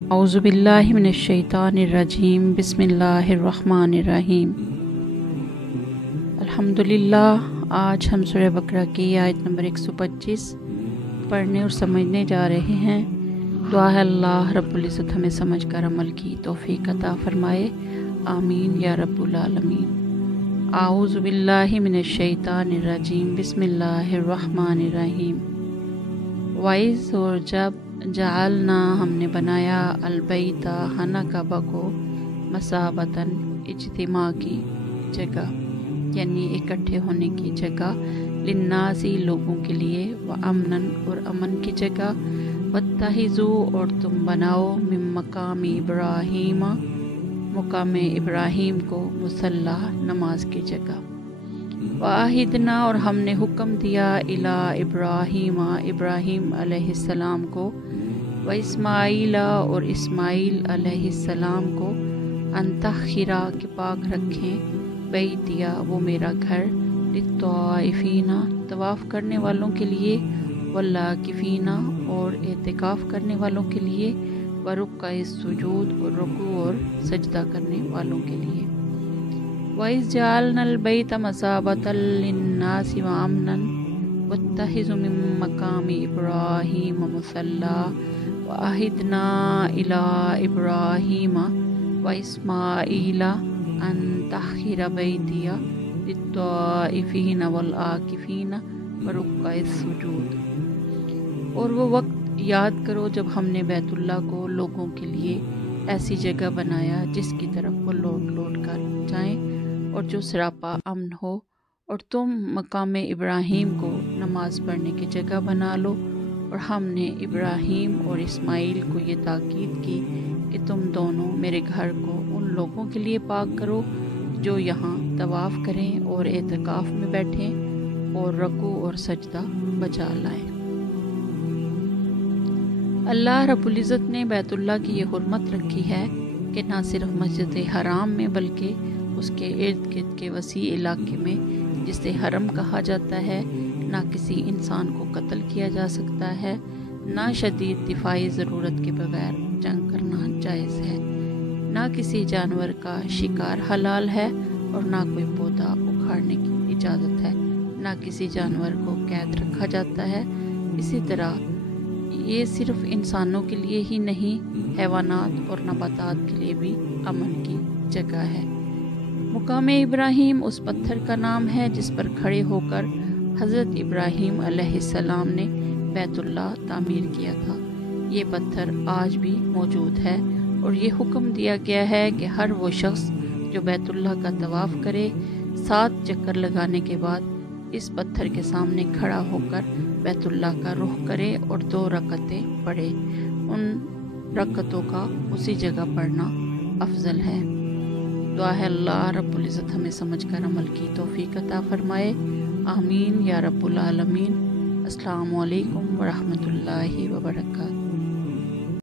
औज़ु बिल्लाहि मिनश शैतानिर रजीम बिस्मिल्लाहिर्रहमानिर्रहीम। अल्हम्दुलिल्लाह। आज हम सूरह बकरा की आयत नंबर 125 पढ़ने और समझने जा रहे हैं। दुआ है अल्लाह रब्बुल इज़्ज़त हमें समझ कर अमल की तौफीक अता फरमाए, आमीन या रब्बुल आलमीन। औज़ु बिल्लाहि मिनश शैतानिर रजीम बिस्मिल्लाहिर्रहमानिर्रहीम। वाइज़ और जब जालना हमने बनाया अलबैता हना काबा को मसाबतन इज्तिमा की जगह, यानी इकट्ठे होने की जगह, लिन्नासी लोगों के लिए, व अमनन और अमन की जगह, वत्तहिज़ू और तुम बनाओ मिन मकाम इब्राहीम मुकाम इब्राहीम को मुसल्ला नमाज की जगह। वाहिदना और हमने हुक्म दिया इला इब्राहीमा इब्राहीम अलैहिस्सलाम को, व इस्माईला और इस्माईल अलैहिस्सलाम को, अंतखिरा के पाक रखें बैतिया वो मेरा घर, लित्ताइफीना तवाफ़ करने वालों के लिए, वल्लाकिफीना और एतिकाफ़ करने वालों के लिए, व रुक्का सुजूद और रुकू और सजदा करने वालों के लिए। वइज़ जअलनल बैत मसाबतल लिन्नासि व अमनन वत्तखिज़ू मिन मकामि इब्राहीम मुसल्ला व अहिदना इला इब्राहीम व इस्माईला अन तत्खिरा बैतिया लित्ताइफीन वल आकिफीन व रुक्का सुजूद। और वो वक्त याद करो जब हमने बैतुल्लाह को लोगों के लिए ऐसी जगह बनाया जिसकी तरफ वो लौट लौट कर जाएं और जो सरापा अमन हो, और तुम मकाम इब्राहीम को नमाज पढ़ने की जगह बना लो। और हमने इब्राहीम और इस्माईल को ये ताकीद की कि तुम दोनों मेरे घर को उन लोगों के लिए पाक करो जो यहाँ तवाफ़ करें और एतिकाफ़ में बैठें और रकू और सजदा बचा लाएं। अल्लाह रब्बुल इज़्ज़त ने बैतुल्लाह की ये हुर्मत रखी है कि ना सिर्फ मस्जिद हराम में बल्कि उसके इर्द गिर्द के वसी इलाके में, जिसे हरम कहा जाता है, ना किसी इंसान को कत्ल किया जा सकता है, ना शदीद दिफाई ज़रूरत के बगैर जंग करना जायज़ है, ना किसी जानवर का शिकार हलाल है और ना कोई पौधा उखाड़ने की इजाज़त है, ना किसी जानवर को कैद रखा जाता है। इसी तरह ये सिर्फ इंसानों के लिए ही नहीं, हैवानात और नबातात के लिए भी अमन की जगह है। मुकाम इब्राहीम उस पत्थर का नाम है जिस पर खड़े होकर हज़रत इब्राहीम अलैहिस्सलाम ने बैतुल्लाह तामीर किया था। ये पत्थर आज भी मौजूद है और ये हुक्म दिया गया है कि हर वो शख्स जो बैतुल्लाह का तवाफ़ करे 7 चक्कर लगाने के बाद इस पत्थर के सामने खड़ा होकर बैतुल्लाह का रुख करे और 2 रकतें पढ़े। उन रकतों का उसी जगह पढ़ना अफजल है। दुआ है अल्लाह रब्बुल इज़्ज़त हमें समझ कर अमल की तौफीक अता फरमाए, आमीन या रब्बुल आलमीन। अस्सलामु अलैकुम व रहमतुल्लाहि व बरकातहू।